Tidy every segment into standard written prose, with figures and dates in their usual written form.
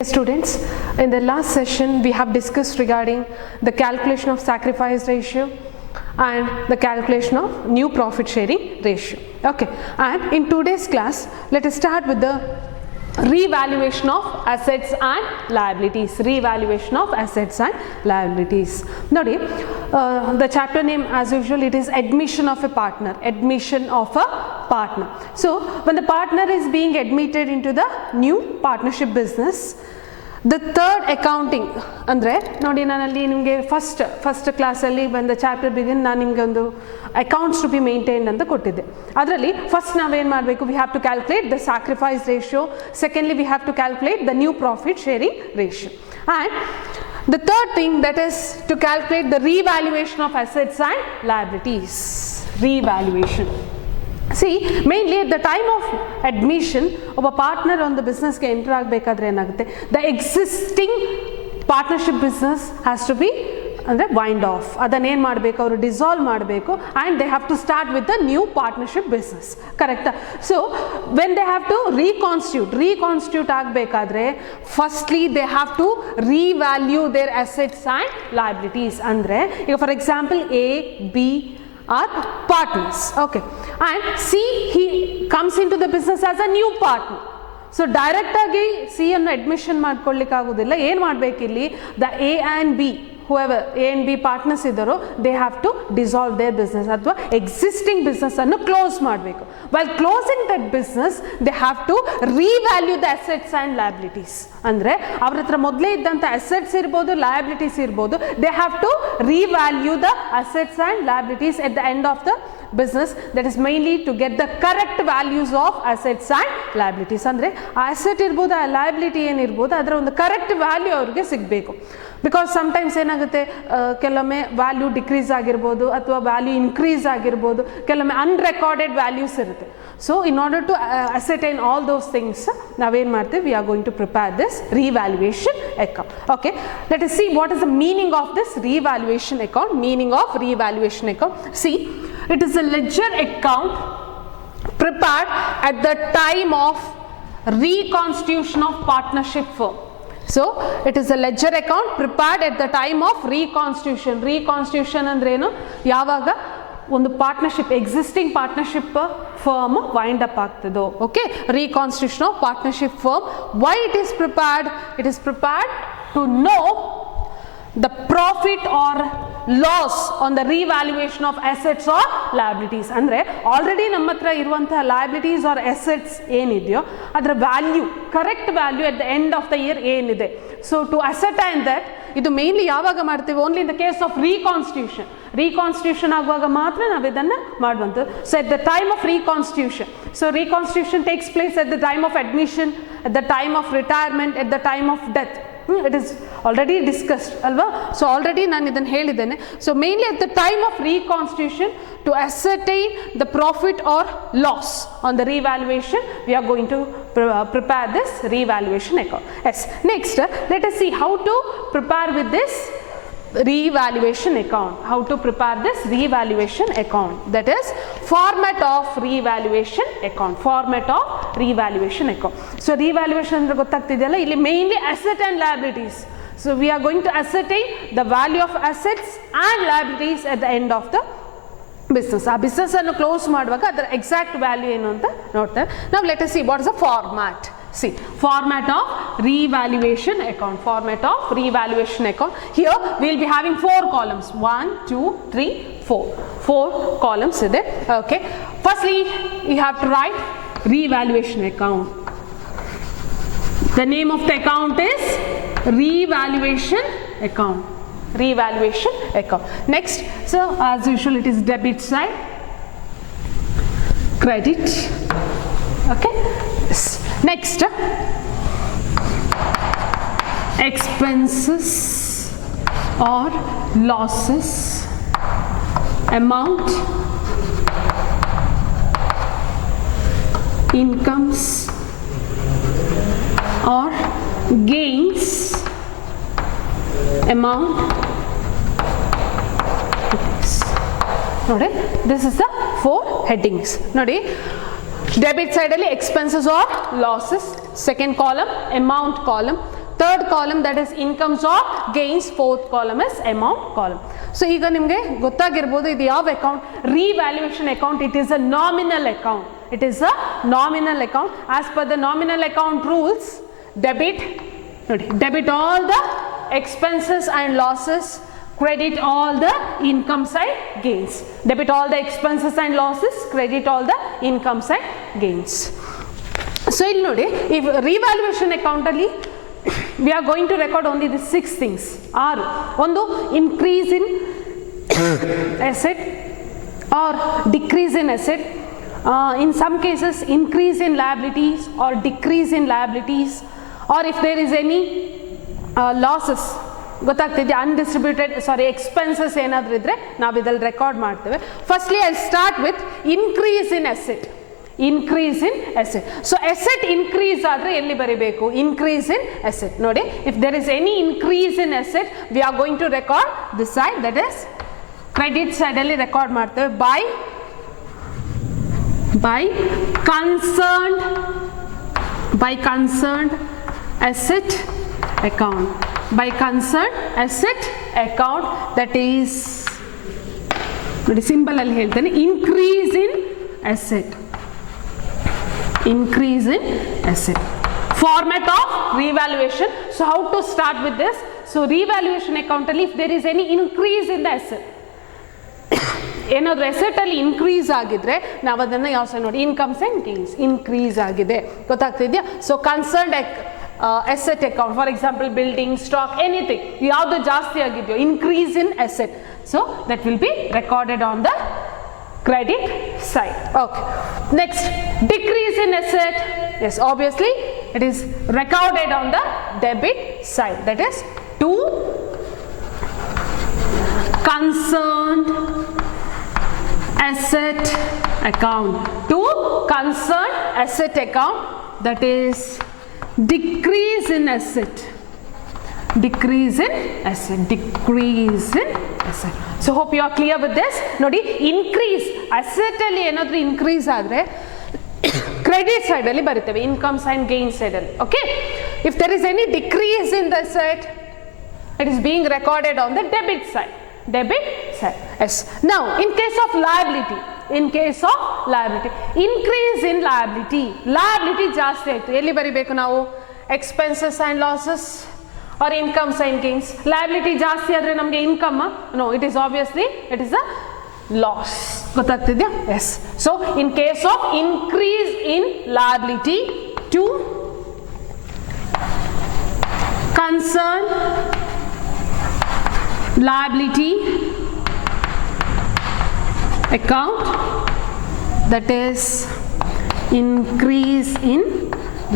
Students, in the last session we have discussed regarding the calculation of sacrifice ratio and the calculation of new profit sharing ratio. Okay, and in today's class let us start with the revaluation of assets and liabilities. Revaluation of assets and liabilities. Nodi, the chapter name as usual it is admission of a partner. Admission of a partner. So when the partner is being admitted into the new partnership business, the third accounting andre nodi nanalli nimge first class alli when the chapter begin ನಾನು ನಿಮಗೆ ಒಂದು accounts to be maintained ಅಂತ ಕೊಟ್ಟಿದ್ದೆ. ಅದರಲ್ಲಿ ಫಸ್ಟ್ ನಾವು ಏನು ಮಾಡಬೇಕು, we have to calculate the sacrifice ratio, secondly we have to calculate the new profit sharing ratio, and the third thing that is to calculate the revaluation of assets and liabilities. Revaluation. See, mainly at the time of admission of a partner on the business ke enter agbekadre enagutte, the existing partnership business has to be andre wind off. Adanne ಏನು ಮಾಡಬೇಕು, ಅವರು dissolve ಮಾಡಬೇಕು and they have to start with the new partnership business. Correct? So when they have to reconstitute ಆಗಬೇಕಾದ್ರೆ firstly they have to revalue their assets and liabilities. ಅಂದ್ರೆ ಈಗ for example A, B are partners, okay, and C he comes into the business as a new partner. So direct agi C ಅನ್ನು admission ಮಾಡ್ಕೊಳ್ಳಿಕ್ಕೆ ಆಗೋದಿಲ್ಲ. ಏನು ಮಾಡಬೇಕು ಇಲ್ಲಿ, the A and B, whoever A and B partners ಇದ್ದಾರೋ they have to dissolve their business ಅಥವಾ existing business ಅನ್ನು close ಮಾಡಬೇಕು. While closing that business they have to revalue the assets and liabilities. ಅಂದರೆ ಅವ್ರ ಹತ್ರ ಮೊದಲೇ ಇದ್ದಂಥ assets ಇರ್ಬೋದು, liabilities ಇರ್ಬೋದು, they have to revalue the assets and liabilities at the end of the business. That is mainly to get the correct values of assets and liabilities. ಅಂದರೆ ಆ asset ಇರ್ಬೋದು, ಆ liability ಏನಿರ್ಬೋದು ಅದರ ಒಂದು ಕರೆಕ್ಟ್ ವ್ಯಾಲ್ಯೂ ಅವ್ರಿಗೆ ಸಿಗಬೇಕು. ಬಿಕಾಸ್ ಸಮ್ಟೈಮ್ಸ್ ಏನಾಗುತ್ತೆ, ಕೆಲವೊಮ್ಮೆ ವ್ಯಾಲ್ಯೂ ಡಿಕ್ರೀಸ್ ಆಗಿರ್ಬೋದು ಅಥವಾ ವ್ಯಾಲ್ಯೂ ಇನ್ಕ್ರೀಸ್ ಆಗಿರ್ಬೋದು, ಕೆಲವೊಮ್ಮೆ ಅನ್ರೆಕಾರ್ಡೆಡ್ ವ್ಯಾಲ್ಯೂಸ್ ಇರುತ್ತೆ. So in order to ascertain all those things ನಾವೇನು ಮಾಡ್ತೀವಿ, we are going to prepare this revaluation account. Okay, let us see what is the meaning of this revaluation account. Meaning of revaluation account, see, it is a ledger account prepared at the time of reconstitution of partnership firm. So it is a ledger account prepared at the time of reconstitution. Reconstitution ಅಂದ್ರೆ ಏನು, ಯಾವಾಗ ಒಂದು partnership existing partnership firm wind up ಆಗ್ತದೋ. Okay, reconstitution of partnership firm. Why it is prepared? It is prepared to know the profit or loss on the revaluation of assets or liabilities. ಅಂದರೆ ಆಲ್ರೆಡಿ ನಮ್ಮ ಹತ್ರ ಇರುವಂತಹ liabilities or assets ಏನಿದೆಯೋ ಅದರ value, correct value at the end of the year ಏನಿದೆ. So to ascertain that, ಇದು ಮೇನ್ಲಿ ಯಾವಾಗ ಮಾಡ್ತೀವಿ, only in the case of reconstitution ಆಗುವಾಗ ಮಾತ್ರ ನಾವು ಇದನ್ನು ಮಾಡುವಂಥದ್ದು. So at the time of reconstitution, so reconstitution takes place at the time of admission, at the time of retirement, at the time of death. It is already discussed ಅಲ್ವಾ. So already ನಾನು ಇದನ್ನು ಹೇಳಿದ್ದೇನೆ. So mainly at the time of reconstitution to ascertain the profit or loss on the revaluation, we are going to prepare this revaluation account. Yes, next let us see how to prepare with this revaluation account. How to prepare this revaluation account, that is format of revaluation account. Format of revaluation account. So revaluation ಅಂದ್ರೆ ಗೊತ್ತಾಗ್ತಿದೆಯಲ್ಲ, ಇಲ್ಲಿ mainly asset and liabilities. So we are going to ascertain the value of assets and liabilities at the end of the business. ಆ business ಅನ್ನು ಕ್ಲೋಸ್ ಮಾಡುವಾಗ ಅದರ exact value ಏನು ಅಂತ ನೋಡ್ತಾರೆ. Now let us see what is the format. See, format of revaluation account. Format of revaluation account. Here we will be having 4 columns. 1, 2, 3, 4. 4 columns ಇದೆ. Okay. Firstly, you have to write revaluation account. The name of the account is revaluation account. Revaluation account. Next, so as usual it is debit side, credit. Okay. Next, expenses or losses, amount, incomes or gains, amount. ನೋಡಿ, this is the 4 headings. ನೋಡಿ, debit ಸೈಡಲ್ಲಿ expenses or losses, second column amount column, third column that is incomes or gains, fourth column is amount column. So ಈಗ ನಿಮಗೆ ಗೊತ್ತಾಗಿರ್ಬೋದು ಇದು ಯಾವ account, revaluation account. It is a nominal account. It is a nominal account. As per the nominal account rules, debit all the expenses and losses, credit all the income side gains. Debit all the expenses and losses, credit all the income side gains. So ಇಲ್ಲಿ ನೋಡಿ, if revaluation account ಅಲ್ಲಿ we are going to record only the 6 things. ಒಂದು increase in asset or decrease in asset, in some cases increase in liabilities or decrease in liabilities, or if there is any losses ಗೊತ್ತಾಗ್ತಿದೆ, ಅನ್ಡಿಸ್ಟ್ರಿಬ್ಯೂಟೆಡ್ ಎಕ್ಸ್ಪೆನ್ಸಸ್ ಏನಾದರೂ ಇದ್ದರೆ ನಾವು ಇದರಲ್ಲಿ record ಮಾಡ್ತೇವೆ. Firstly I start with increase in asset. Increase in asset. So asset increase ಆದರೆ ಎಲ್ಲಿ ಬರೀಬೇಕು? Increase in asset. ನೋಡಿ, if there is any increase in asset we are going to record this side, that is credit ಸೈಡಲ್ಲಿ record ಮಾಡ್ತೇವೆ. By concerned asset account. By concerned asset account, that is ನೋಡಿ simple ಅಲ್ಲಿ ಹೇಳ್ತೇನೆ, increase in asset. Increase in asset. Format of revaluation. So how to start with this? So revaluation account ಅಲ್ಲಿ if there is any increase in the asset, ಏನಾದರೂ ಅಸೆಟ್ ಅಲ್ಲಿ ಇನ್ಕ್ರೀಸ್ ಆಗಿದ್ರೆ ನಾವು ಅದನ್ನು ಯಾವ ಸಹ ನೋಡಿ, ಇನ್ಕಮ್ಸ್ ಆ್ಯಂಡ್ ಗೇನ್ಸ್ ಇನ್ಕ್ರೀಸ್ ಆಗಿದೆ, ಗೊತ್ತಾಗ್ತಿದೆಯಾ? So concerned asset account, for example building, stock, anything ಯಾವುದು ಜಾಸ್ತಿ ಆಗಿದೆಯೋ, increase in asset, so that will be recorded on the credit side. Okay, next, decrease in asset. Yes, obviously it is recorded on the debit side, that is to concerned asset account. To concerned asset account, that is decrease in asset. Decrease in asset. Decrease in asset. So hope you are clear with this. ನೋಡಿ, increase asset ಅಲ್ಲಿ ಏನಾದರೂ increase ಆದರೆ credit side ಅಲ್ಲಿ ಬರುತ್ತೇವೆ, incomes and gains side ಅಲ್ಲಿ. Okay, if there is any decrease in the asset, it is being recorded on the debit side. Debit side. Yes. Now in case of liability, increase in liability ಜಾಸ್ತಿ ಆಯಿತು, ಎಲ್ಲಿ ಬರಿಬೇಕು ನಾವು? Expenses and losses are incomes and gains. Liability ಜಾಸ್ತಿ ಆದರೆ ನಮಗೆ income? No, it is obviously it is a loss, ಗೊತ್ತಾಗ್ತಿದೆಯಾ? Yes. So in case of increase in liability, to concern liability account, that is increase in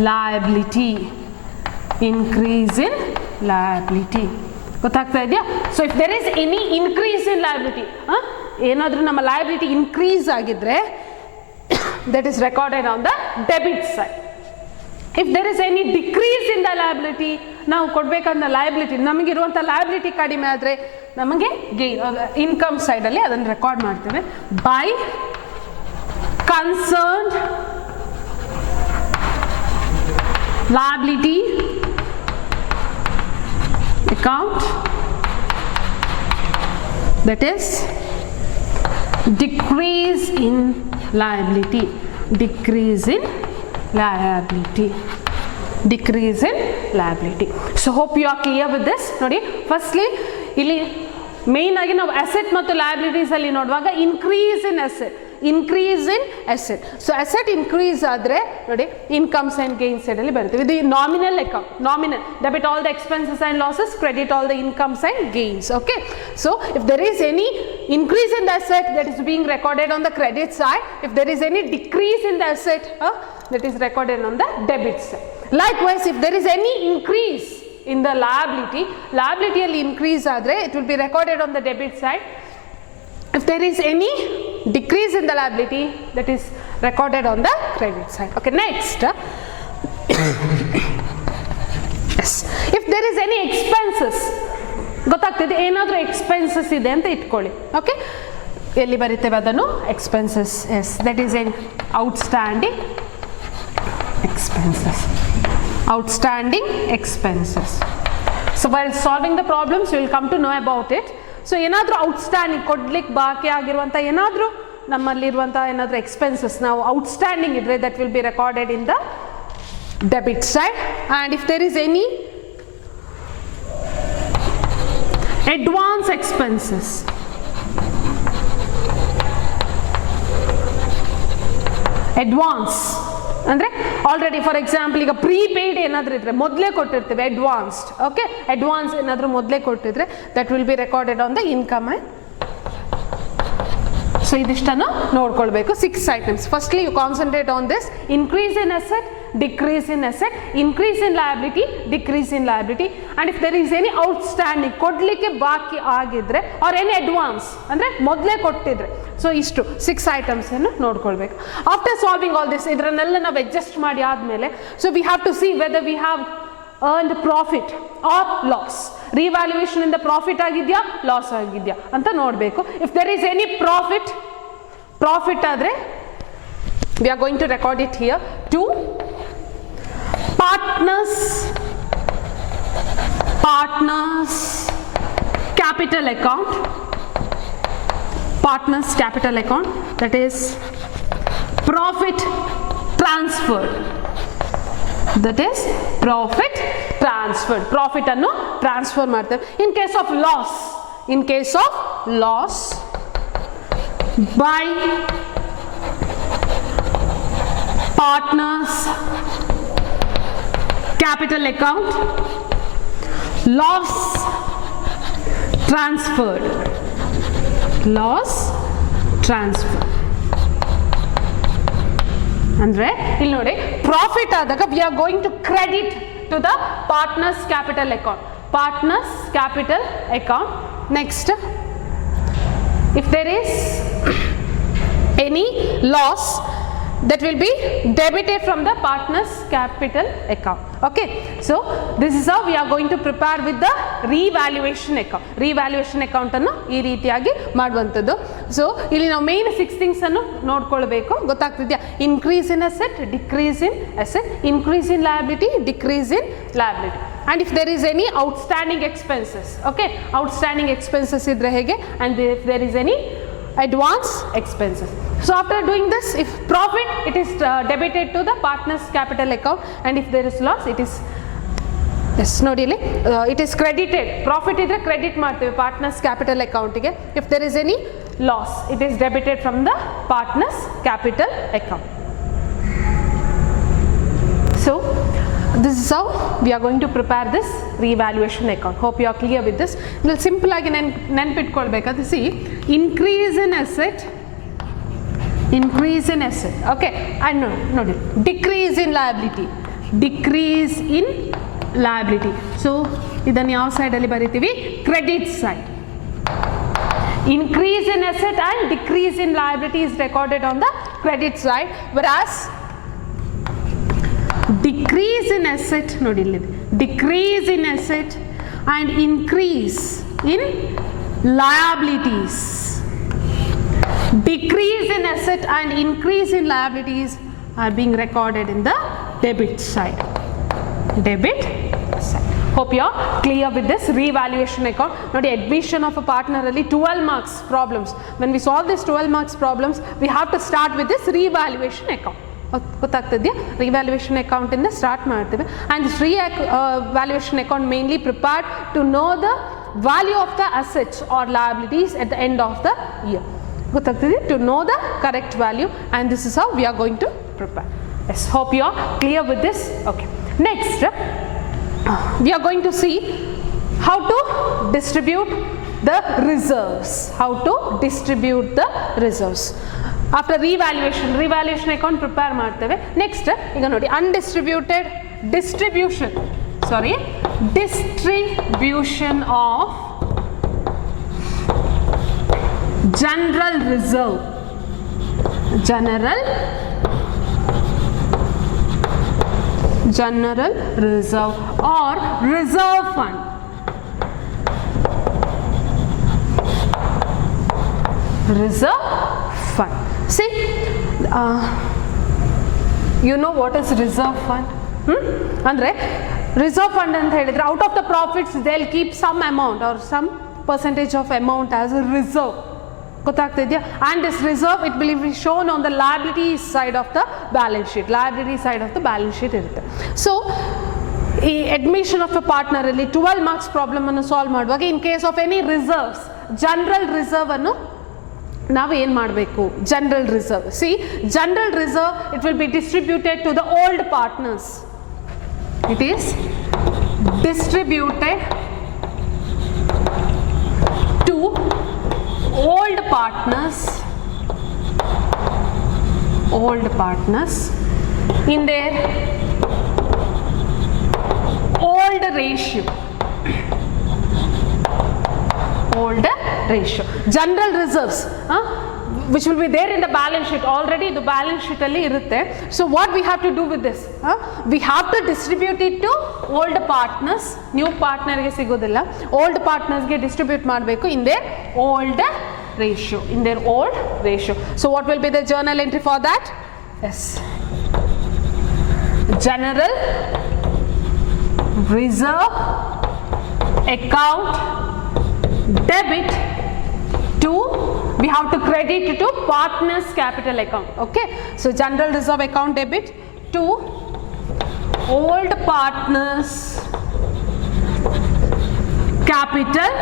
liability. Increase in liability, ಗೊತ್ತಾಗ್ತಾ ಇದೆಯಾ? So if there is any increase in liability, ಏನಾದರೂ ನಮ್ಮ liability increase ಆಗಿದ್ರೆ that is recorded on the debit side. If there is any decrease in the liability, ನಾವು ಕೊಡಬೇಕಂತ ಲಯಬಿಲಿಟಿ, ನಮಗಿರುವಂಥ ಲಯಬಿಲಿಟಿ ಕಡಿಮೆ ಆದರೆ ನಮಗೆ ಇನ್ಕಮ್ ಸೈಡಲ್ಲಿ ಅದನ್ನು ರೆಕಾರ್ಡ್ ಮಾಡ್ತೇವೆ. By concerned liability account, that is decrease in liability. Decrease in liability. Decrease in liability. So hope you are clear with this. ನೋಡಿ, ಫಸ್ಟ್ಲಿ ಇಲ್ಲಿ ಮೇನ್ ಆಗಿ ನಾವು ಅಸೆಟ್ ಮತ್ತು ಲಯಬಿಲಿಟೀಸ್ ಅಲ್ಲಿ ನೋಡುವಾಗ increase in asset, increase in asset. So asset increase ಆದರೆ ನೋಡಿ incomes and gains ಸೈಡಲ್ಲಿ ಬರ್ತದೆ. ಇದು nominal account, nominal debit all the expenses and losses, credit all the incomes and gains. Okay, so if there is any increase in the asset, that is being recorded on the credit side. If there is any decrease in the asset, that is recorded on the debit side. Likewise, if there is any increase in the liability, liability ಅಲ್ಲಿ increase ಆದರೆ it will be recorded on the debit side. If there is any decrease in the liability, that is recorded on the credit side. Okay, next. Yes. If there is any expenses, ಗೊತ್ತಾಗ್ತಿದೆ, ಏನಾದರೂ ಎಕ್ಸ್ಪೆನ್ಸಸ್ ಇದೆ ಅಂತ ಇಟ್ಕೊಳ್ಳಿ. ಓಕೆ, ಎಲ್ಲಿ ಬರೀತೇವೆ ಅದನ್ನು? Expenses. Yes, that is an outstanding expenses. outstanding expenses. So while solving the problems you will come to know about it. So ಏನಾದರೂ ಔಟ್ಸ್ಟ್ಯಾಂಡಿಂಗ್ ಕೊಡ್ಲಿಕ್ಕೆ ಬಾಕಿ ಆಗಿರುವಂಥ ಏನಾದರೂ ನಮ್ಮಲ್ಲಿರುವಂಥ ಏನಾದರೂ ಎಕ್ಸ್ಪೆನ್ಸಸ್ ನಾವು ಔಟ್ಸ್ಟ್ಯಾಂಡಿಂಗ್ ಇದ್ದರೆ that will be recorded in the debit side, and if there is any advance expenses, advance ಅಂದರೆ ಆಲ್ರೆಡಿ ಫಾರ್ ಎಕ್ಸಾಂಪಲ್ ಈಗ ಪ್ರೀಪೇಯ್ಡ್ ಏನಾದರೂ ಇದ್ದರೆ ಮೊದಲೇ ಕೊಟ್ಟಿರ್ತೀವಿ ಅಡ್ವಾನ್ಸ್ಡ್, ಓಕೆ, ಅಡ್ವಾನ್ಸ್ ಏನಾದರೂ ಮೊದಲೇ ಕೊಟ್ಟಿದ್ರೆ that will be recorded on the income and. So ಇದಿಷ್ಟನ್ನು ನೋಡ್ಕೊಳ್ಬೇಕು 6 items. Firstly you concentrate on this increase in asset, decrease in asset, increase in liability, decrease in liability, and if there is any outstanding ಕೊಡ್ಲಿಕ್ಕೆ ಬಾಕಿ ಆಗಿದ್ರೆ or any advance ಅಂದರೆ ಮೊದಲೇ ಕೊಟ್ಟಿದ್ರೆ. ಸೊ ಇಷ್ಟು 6 items ಅನ್ನು ನೋಡ್ಕೊಳ್ಬೇಕು. ಆಫ್ಟರ್ ಸಾಲ್ವಿಂಗ್ ಆಲ್ ದಿಸ್ ಇದರನ್ನೆಲ್ಲ ನಾವು ಅಡ್ಜಸ್ಟ್ ಮಾಡಿ ಆದಮೇಲೆ so we have to see whether we have earned profit or loss. Revaluation ಇಂದ ಪ್ರಾಫಿಟ್ ಆಗಿದೆಯಾ ಲಾಸ್ ಆಗಿದೆಯಾ ಅಂತ ನೋಡಬೇಕು. If there is any profit ಆದರೆ we are going to record it here to partners capital account, partners capital account, that is profit transferred, that is profit transferred, profit annu transfer ಮಾಡ್ತೇವೆ. in case of loss by partners capital account, loss transferred ಅಂದ್ರೆ ಇಲ್ಲಿ ನೋಡಿ ಪ್ರಾಫಿಟ್ ಆದಾಗ we are going to credit to the partners capital account. Next, if there is any loss that will be debited from the partners capital account. Okay, so this is how we are going to prepare with the revaluation account ಅನ್ನು ಈ ರೀತಿಯಾಗಿ ಮಾಡುವಂಥದ್ದು. ಸೊ ಇಲ್ಲಿ ನಾವು ಮೇನ್ 6 things ಅನ್ನು ನೋಡ್ಕೊಳ್ಬೇಕು. ಗೊತ್ತಾಗ್ತಿದೆಯಾ? Increase in asset, decrease in asset, increase in liability, decrease in liability, and if there is any outstanding expenses, okay, outstanding expenses idre hege, and if there is any advance expenses. So after doing this, if profit, it is debited to the partners capital account, and if there is loss, it is ನೋಡಿ ಇಲ್ಲಿ it is credited. Profit idre credit ಮಾಡ್ತೇವೆ partners capital account ಗೆ. If there is any loss, it is debited from the partners capital account. So this is how we are going to prepare this revaluation account. Hope you are clear with this. Well, simple ಆಗಿ ನೆನಪಿಟ್ಕೊಳ್ಬೇಕಾದ್ರೆ see, increase in asset, okay, and ನೋಡಿ decrease in liability, so ಇದನ್ನು ಯಾವ side ಅಲ್ಲಿ ಬರೀತೀವಿ? Credit side. Increase in asset and decrease in liability is recorded on the credit side, whereas decrease in asset ನೋಡಿ ಇಲ್ಲಿ decrease in asset and increase in liabilities, decrease in asset and increase in liabilities are being recorded in the debit side. Hope you are clear with this revaluation account. ನೋಡಿ admission of a partner ಅಲ್ಲಿ 12 marks problems. When we solve this 12 marks problems, we have to start with this revaluation account. ಗೊತ್ತಾಗ್ತಿದೆಯಾ? Revaluation account ಇಂದ start ಮಾಡ್ತೇವೆ, and this revaluation account mainly prepared to know the value of the assets or liabilities at the end of the year. ಗೊತ್ತಾಗ್ತಿದೆ? To know the correct value, and this is how we are going to prepare. Yes, hope you are clear with this. Okay, next we are going to see how to distribute the reserves. After revaluation account prepare ಮಾಡ್ತೇವೆ. ನೆಕ್ಸ್ಟ್ ಈಗ ನೋಡಿ distribution of general reserve or reserve fund. See, you know what is reserve fund? ಅಂದರೆ reserve fund ಅಂತ ಹೇಳಿದರೆ out of the profits they will keep some amount or some percentage of amount as a reserve. ಗೊತ್ತಾಗ್ತಿದೆಯಾ? And this reserve it will be shown on the liability side of the balance sheet. Liability side of the balance sheet ಇರುತ್ತೆ. So ಈ admission of a partner ಅಲ್ಲಿ 12 marks problem ಅನ್ನು solve ಮಾಡುವಾಗ in case of any reserves, general reserve ಅನ್ನು ನಾವು ಏನು ಮಾಡಬೇಕು? General reserve, see general reserve it will be distributed to the old partners. It is distributed to old partners in their old ratio. General reserves which will be there in the balance sheet. Already the balance sheet alli irutte. So what we have to do with this? We have to distribute it to old partners. New partner ge sigodilla, old partners ge distribute ಮಾಡಬೇಕು in their old ratio. So what will be the journal entry for that? Yes, general reserve account debit to, we have to credit to partners capital account. Okay, so general reserve account debit to old partners capital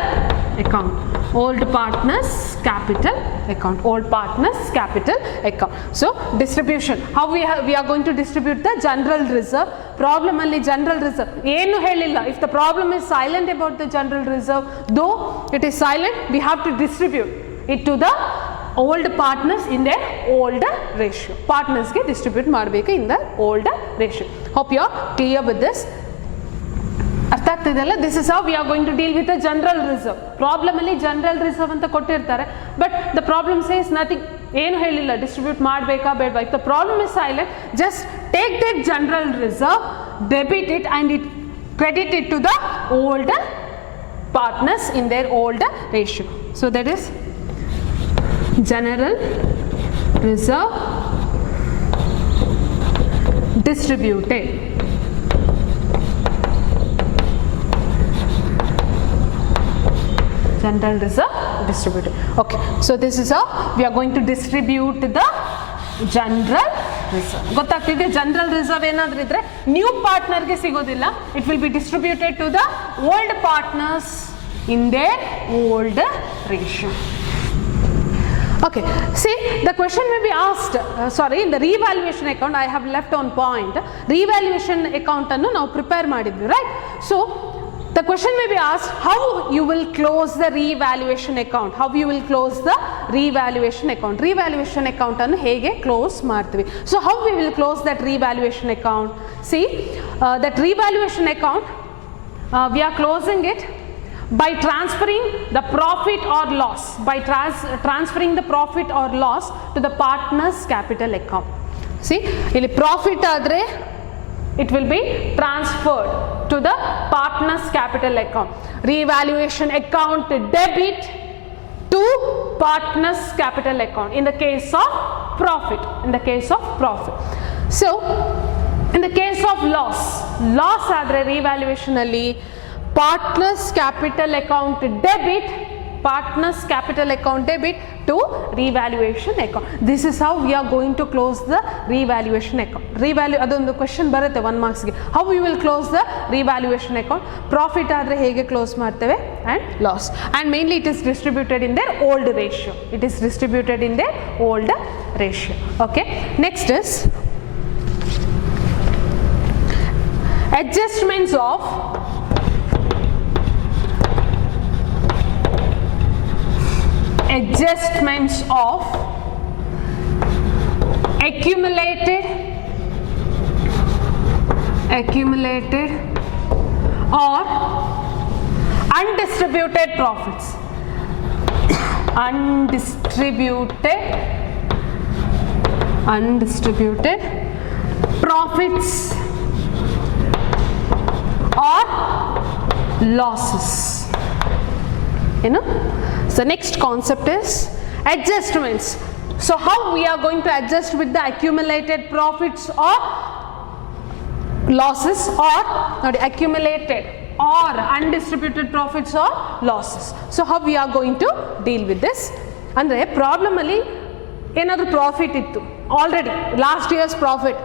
account. Old partners capital account. So distribution, how we are going to distribute the general reserve. Problem alli general reserve ಏನು ಹೇಳಿಲ್ಲ. If the problem is silent about the general reserve, though it is silent, we have to distribute it to the old partners in their old ratio. Partners ಗೆ distribute ಮಾಡಬೇಕು in the old ratio. Hope you are clear with this. ಅರ್ಥ ಆಗ್ತಿದೆಯಲ್ಲ? This is how we are going to deal with the general reserve. Problem ಅಲ್ಲಿ general reserve ಅಂತ ಕೊಟ್ಟಿರ್ತಾರೆ, but the problem says nothing, ಏನು ಹೇಳಿಲ್ಲ distribute ಮಾಡಬೇಕಾ ಬೇಡವಾ. If the problem is silent, just take that general reserve, debit it and it credit it to the old partners in their old ratio. So that is general reserve distributed. General reserve distributed. Okay, so this is how we are going to distribute the general reserve. ಗೊತ್ತಾಗ್ತಿದೆ? General reserve ಏನಾದ್ರೂ ಇದ್ರೆ new ಪಾರ್ಟ್ನರ್ಗೆ ಸಿಗೋದಿಲ್ಲ. It will be distributed to the old partners in their old ratio. Okay, see the question may be asked, in the revaluation account I have left on point. Revaluation account annu ನಾವು ಪ್ರಿಪೇರ್ ಮಾಡಿದ್ವಿ, right? So the question may be asked, how you will close the revaluation account? How you will close the revaluation account? Revaluation account annu hege close ಮಾಡ್ತೀವಿ. So how we will close that revaluation account? See, that revaluation account we are closing it by transferring the profit or loss, by transferring the profit or loss to the partner's capital account. See, ಇಲ್ಲಿ profit ಆದ್ರೆ it will be transferred to the partner's capital account. Revaluation account debit to partner's capital account in the case of profit. So in the case of loss ಆದ್ರೆ revaluation ಅಲ್ಲಿ partners capital account debit to revaluation account. This is how we are going to close the revaluation account. ಅದೊಂದು ಕ್ವೆಶ್ಚನ್ ಬರುತ್ತೆ 1 marks ಗೆ. How we will close the revaluation account? Profit ಆದ್ರೆ ಹೇಗೆ ಕ್ಲೋಸ್ ಮಾಡ್ತೇವೆ and loss, and mainly it is distributed in their old ratio. Okay, next is adjustments of accumulated or undistributed profits. Undistributed profits or losses. So next concept is adjustments. So how we are going to adjust with the accumulated profits or losses or not accumulated or undistributed profits or losses. So how we are going to deal with this? Andre problem alli ಏನಾದರೂ profit ಇತ್ತು already last years profit,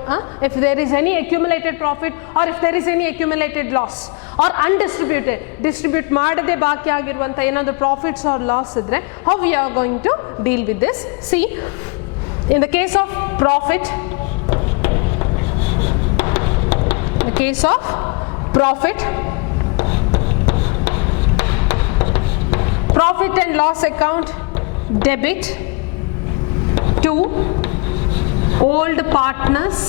if there is any accumulated profit or if there is any accumulated loss or undistributed distribute ಮಾಡದೆ ಬಾಕಿ ಆಗಿರುವಂಥ ಏನಾದರೂ profits or loss ಇದ್ದರೆ how we are going to deal with this? See, in the case of profit, the case of profit and loss account, debit to old partners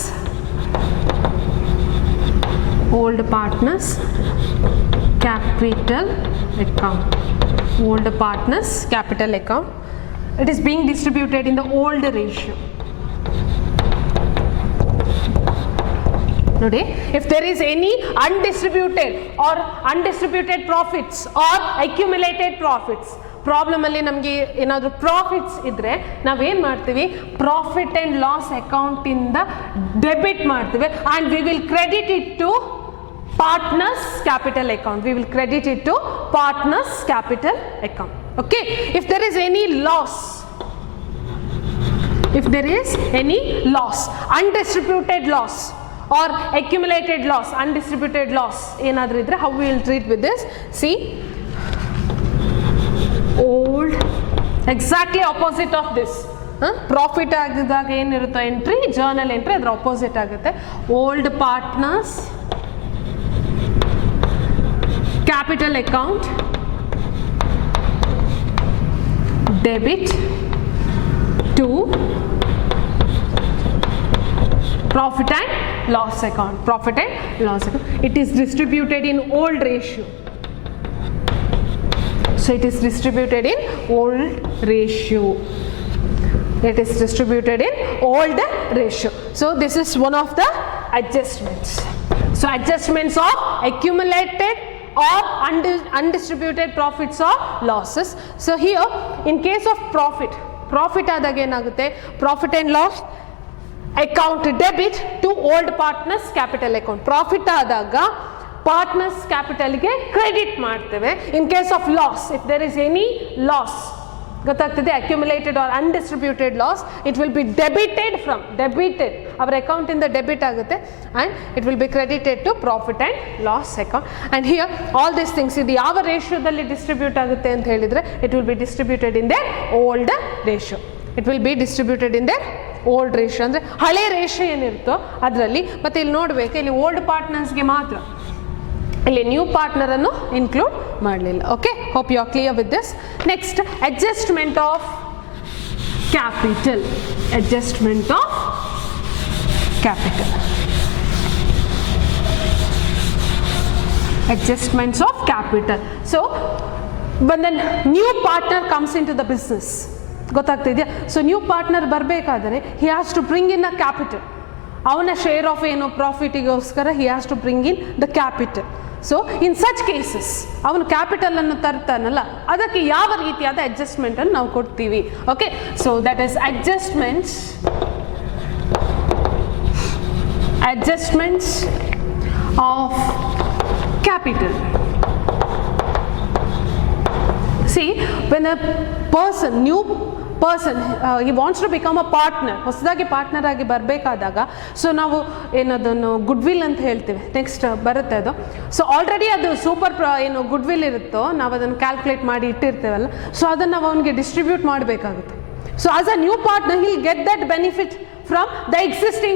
capital account, old partners capital account. It is being distributed in the old ratio. If there is any undistributed profits or accumulated profits, problem ಅಲ್ಲಿ ನಮಗೆ ಏನಾದರೂ profits ಇದ್ದರೆ ನಾವೇನು ಮಾಡ್ತೀವಿ, profit and loss ಅಕೌಂಟಿಂದ debit ಮಾಡ್ತೀವಿ and we will credit it to partners capital account. We will credit it to partners capital account. Okay, if there is any loss, undistributed loss or accumulated loss, undistributed loss ಏನಾದರೂ ಇದ್ದರೆ how we will treat with this? See, old, exactly opposite of this. Profit ಆಗಿದ್ದಾಗ ಏನಿರುತ್ತೋ entry, journal entry ಅದರ opposite ಆಗುತ್ತೆ. Old partners capital account, debit to profit and loss account. It is distributed in old ratio. So it is distributed in old ratio. So this is one of the adjustments. So adjustments of accumulated or undistributed profits or losses. So here in case of profit ಆದಾಗ ಏನಾಗುತ್ತೆ, profit and loss account debit to old partners capital account. Profit ಆದಾಗ partners ಕ್ಯಾಪಿಟಲ್ಗೆ credit ಮಾಡ್ತೇವೆ. In case of loss, if there is any loss, ಗೊತ್ತಾಗ್ತದೆ, accumulated or undistributed loss, it will be debited ಅವರ ಅಕೌಂಟಿಂದ debit ಆಗುತ್ತೆ and it will be credited to profit and loss account. And here all this things, ಇದು ಯಾವ ರೇಷಿಯೋದಲ್ಲಿ distribute ಆಗುತ್ತೆ ಅಂತ ಹೇಳಿದರೆ it will be distributed in the old ratio. Old ratio ಅಂದರೆ ಹಳೆ ರೇಷಿಯೋ ಏನಿರುತ್ತೋ ಅದರಲ್ಲಿ. ಮತ್ತು ಇಲ್ಲಿ ನೋಡಬೇಕು, ಇಲ್ಲಿ ಓಲ್ಡ್ ಪಾರ್ಟ್ನರ್ಸ್ಗೆ ಮಾತ್ರ, ಇಲ್ಲಿ ನ್ಯೂ ಪಾರ್ಟ್ನರ್ ಅನ್ನು ಇನ್ಕ್ಲೂಡ್ ಮಾಡಲಿಲ್ಲ. Okay, hope you are clear with this. Next, adjustment of capital. So when the new partner comes into the business, ಗೊತ್ತಾಗ್ತಿದೆಯಾ? ಸೊ ನ್ಯೂ ಪಾರ್ಟ್ನರ್ ಬರಬೇಕಾದರೆ he has to bring in a capital. ಅವನ share of ಏನು ಪ್ರಾಫಿಟಿಗೋಸ್ಕರ he has to bring in the capital. So in such cases ಅವನು ಕ್ಯಾಪಿಟಲನ್ನು ತರ್ತಾನಲ್ಲ, ಅದಕ್ಕೆ ಯಾವ ರೀತಿಯಾದ ಅಡ್ಜಸ್ಟ್ಮೆಂಟನ್ನು ನಾವು ಕೊಡ್ತೀವಿ? Okay, so that is adjustments of capital. See, when a new person he wants to become a partner, ಹೊಸದಾಗಿ ಪಾರ್ಟ್ನರ್ ಆಗಿ ಬರಬೇಕಾದಾಗ, ಸೊ ನಾವು ಏನದನ್ನು ಗುಡ್ ವಿಲ್ ಅಂತ ಹೇಳ್ತೀವಿ. ನೆಕ್ಸ್ಟ್ ಬರುತ್ತೆ ಅದು. ಸೊ ಆಲ್ರೆಡಿ ಅದು ಸೂಪರ್ ಏನು ಗುಡ್ ವಿಲ್ ಇರುತ್ತೋ ನಾವು ಅದನ್ನು ಕ್ಯಾಲ್ಕುಲೇಟ್ ಮಾಡಿ ಇಟ್ಟಿರ್ತೇವಲ್ಲ, ಸೊ ಅದನ್ನು ನಾವು ಅವನಿಗೆ ಡಿಸ್ಟ್ರಿಬ್ಯೂಟ್ ಮಾಡಬೇಕಾಗುತ್ತೆ. So as a new partner he will get that benefit from the existing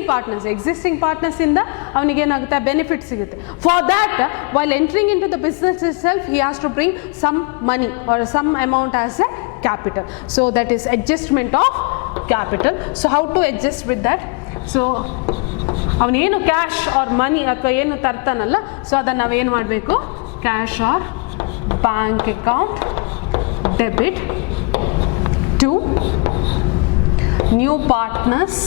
partners ಇಂದ ಅವನಿಗೆ ಏನಾಗುತ್ತೆ, ಬೆನಿಫಿಟ್ ಸಿಗುತ್ತೆ. For that, while entering into the business itself, he has to bring some money or some amount as a capital. So that is adjustment of capital. So how to adjust with that? So ಅವನೇನು cash or money ಅಥವಾ ಏನು ತರ್ತಾನಲ್ಲ, so ಅದನ್ನು ನಾವೇನು ಮಾಡಬೇಕು, cash or bank account debit to new partners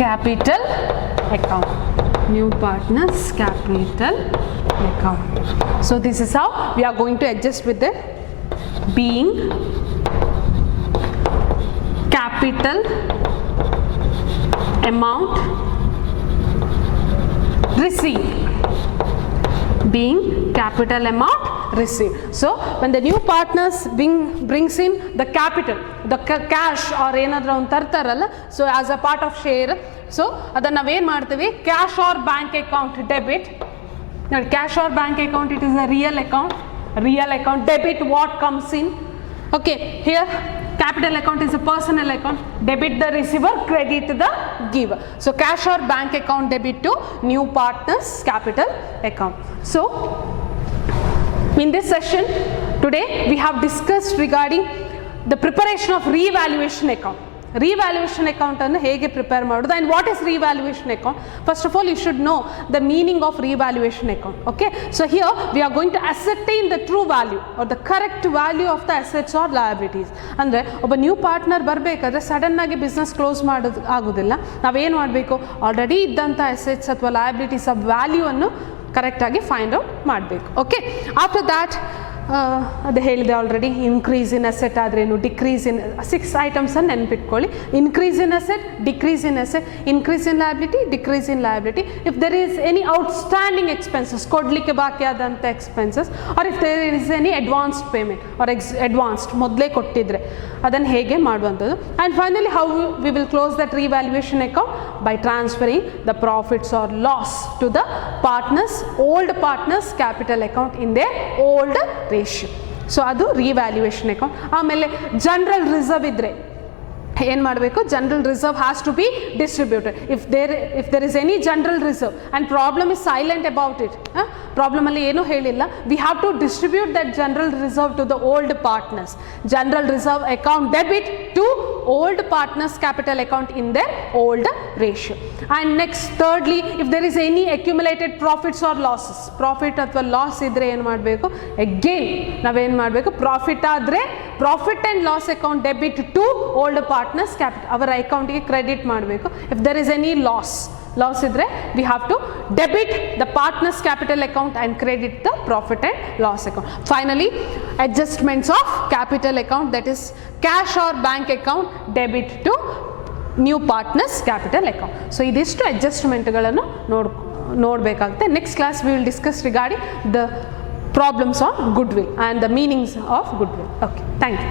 capital account. So this is how we are going to adjust with the being capital amount received, being capital amount received. So when the new partners brings in the capital, the cash or ಏನಾದರೂ ಒಂದು ತರ್ತಾರಲ್ಲ, so as a part of share, so ಅದನ್ನು ನಾವೇನು ಮಾಡ್ತೀವಿ, cash or bank account debit. ನೋಡಿ, cash or bank account, it is a real account. Debit what comes in. Okay, here capital account is a personal account. Debit the receiver, credit the giver. So cash or bank account debit to new partners capital account. So in this session today we have discussed regarding the preparation of revaluation account. Revaluation account ಅನ್ನು ಹೇಗೆ ಪ್ರಿಪೇರ್ ಮಾಡೋದು, and what is revaluation account? First of all, you should know the meaning of revaluation account. Okay, so here we are going to ascertain the true value or the correct value of the assets or liabilities. ಅಂದರೆ ಒಬ್ಬ new partner ಬರಬೇಕಾದ್ರೆ ಸಡನ್ ಆಗಿ business close ಮಾಡೋದು ಆಗೋದಿಲ್ಲ. ನಾವೇನು ಮಾಡಬೇಕು, ಆಲ್ರೆಡಿ ಇದ್ದಂಥ ಅಸೆಟ್ಸ್ ಅಥವಾ ಲಯಬಿಲಿಟೀಸ್ ಆಫ್ ವ್ಯಾಲ್ಯೂ ಅನ್ನು ಕರೆಕ್ಟಾಗಿ ಫೈಂಡ್ ಔಟ್ ಮಾಡಬೇಕು. ಓಕೆ, ಆಫ್ಟರ್ ದ್ಯಾಟ್ ಅದು ಹೇಳಿದೆ ಆಲ್ರೆಡಿ, ಇನ್ಕ್ರೀಸ್ ಇನ್ ಅಸೆಟ್ ಆದ್ರೇನು, ಡಿಕ್ರೀಸ್ ಇನ್ 6 ಐಟಮ್ಸನ್ನು ನೆನ್ಪಿಟ್ಕೊಳ್ಳಿ. Increase in asset, decrease in asset, increase in liability, decrease in liability. If there is any outstanding expenses, ಕೊಡಲಿಕ್ಕೆ ಬಾಕಿ ಆದಂಥ expenses, or if there is any advanced payment or advanced ಮೊದಲೇ ಕೊಟ್ಟಿದ್ರೆ ಅದನ್ನು ಹೇಗೆ ಮಾಡುವಂಥದ್ದು. And finally how we will close that revaluation account, by transferring the profits or loss to the partners, old partners capital account in their old ratio. So ಅದು revaluation account. ಆಮೇಲೆ general reserve ಇದ್ದರೆ ಏನು ಮಾಡಬೇಕು, general reserve has to be distributed. If there is any general reserve and problem is silent about it, ಪ್ರಾಬ್ಲಮಲ್ಲಿ ಏನೂ ಹೇಳಿಲ್ಲ, we have to distribute that general reserve to the old partners. General reserve account debit to old partners capital account in their old ratio. And next thirdly, if there is any accumulated profits or losses, profit ಅಥವಾ loss ಇದ್ದರೆ ಏನು ಮಾಡಬೇಕು, again ನಾವೇನು ಮಾಡಬೇಕು, profit ಆದರೆ profit and loss account debit to old partners capital, ಅವರ ಅಕೌಂಟಿಗೆ credit ಮಾಡಬೇಕು. If there is any loss ಇದ್ದರೆ we have to debit the partners capital account and credit the profit and loss account. Finally adjustments of capital account, that is cash or bank account debit to new partners capital account. So ಇದಿಷ್ಟು ಅಡ್ಜಸ್ಟ್ಮೆಂಟ್ಗಳನ್ನು ನೋಡಬೇಕಾಗುತ್ತೆ. Next class we will discuss regarding the problems on goodwill and the meanings of goodwill. Okay, thank you.